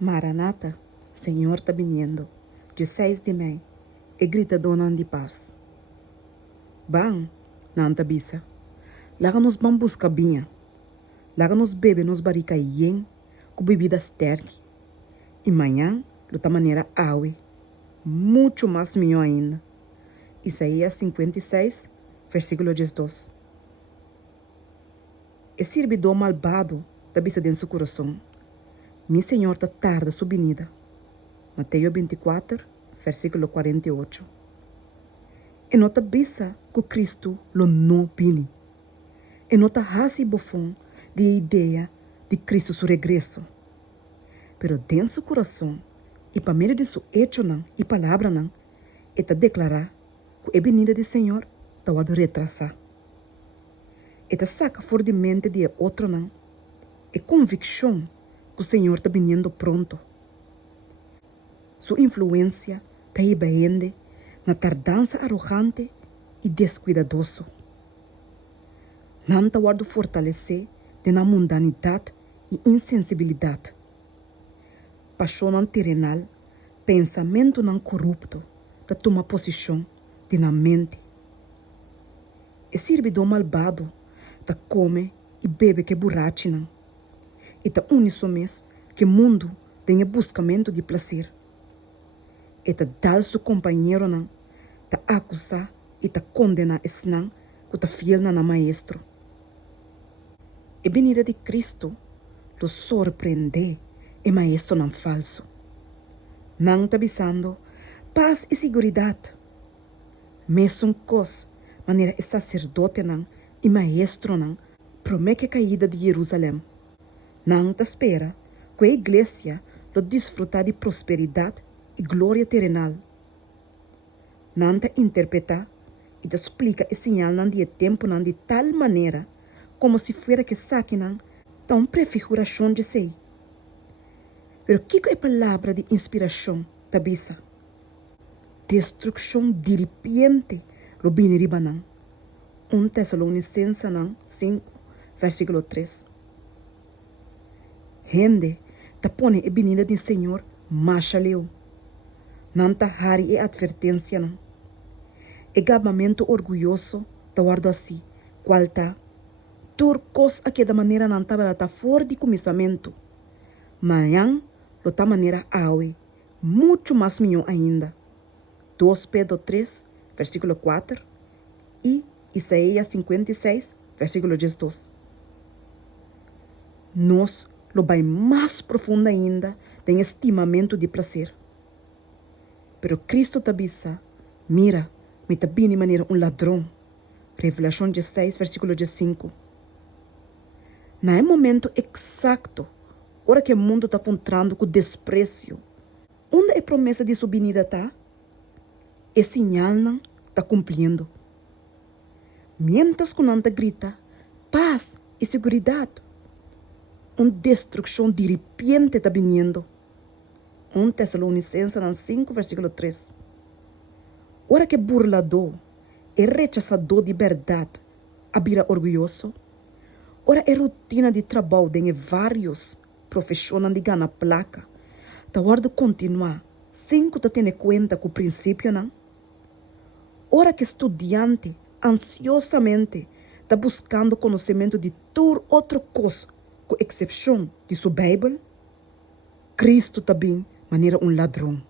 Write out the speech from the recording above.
Maranata, Senhor está viniendo. 16 de maio, e grita donan de paz. Bang, nanta bisa. Laga nos bambus cabinha. Laga nos bebe nos barrica yen, com bebida sterk. E manhã, luta maneira awe. Muito mais melhor ainda. Isaías 56, versículo 12. E servidor malvado da bisa dentro do seu coração. Mi Senhor está tarda sua venida. Mateus 24, versículo 48. E nota bisa que Cristo lo não vini. E nota hasi bofão de ideia de Cristo seu regresso. Pero dentro do seu coração, e para meio de seu hecho não, e palavra não, e ta declarar que a venida do Senhor está a retrasar. E ta saca fora de mente de outro não, e convicção que o Senhor está vindo pronto. Sua influência está ibaende na tardança arrogante e descuidadoso. Não está a fortalecer de na mundanidade e insensibilidade. Paixão terrenal, pensamento não corrupto, está toma posição de na mente. E servidor malvado, está come e bebe que borrache não. E está uniso mês que o mundo tenha buscamento de prazer. E ta dal su companheiro não, ta acusa e ta condena esse não, que ta fiel na maestro. E venida de Cristo, lo sorprende e maestro não falso. Não ta bisando paz e seguridade. Mesmo cos, maneira e sacerdote não, e maestro não, promete a caída de Jerusalém. Não ta espera que a igreja lo desfrutar de prosperidade e glória terrenal. Não te interpreta e te explica e sinal não de tempo não de tal maneira como se fuera que saque não tão prefiguração de si. Pero que é a palavra de inspiração da bisa? Destruição de repente lo biniriba não. 1 Tessalonicenses 5, versículo 3. Gente, te pone a venida do Senhor machaleu. Não ta hari e advertência não. E gabamento orgulhoso ta guardo assim, qual ta turcos aqui da maneira não ta fora de começamento. Manhã, lo ta maneira awe, muito mais melhor ainda. 2 Pedro 3, versículo 4 e Isaías 56, versículo 12. Nós lo vai mais profundo ainda tem estimamento de prazer. Pero Cristo te avisa, mira, me está vindo de maneira ladrão. Revelação 16, versículo 5. No momento exato, hora que o mundo está apontando com desprezo, onde é a promessa de sua vinda está? É sinal não está cumprindo. Mientras que não grita, paz e segurança, uma destruição de repente está vindo. 1 Tessalonicenses 5, versículo 3. Ora que burlador e rechazador de verdade, abira orgulhoso. Ora é rotina de trabalho de vários profissionais de ganhar placa. Tá hora de continuar, sem que ter conta com o princípio, não? Ora que estudante, ansiosamente, está buscando conhecimento de toda outra coisa, com exceção de sua Bíblia, Cristo também maneira ladrão.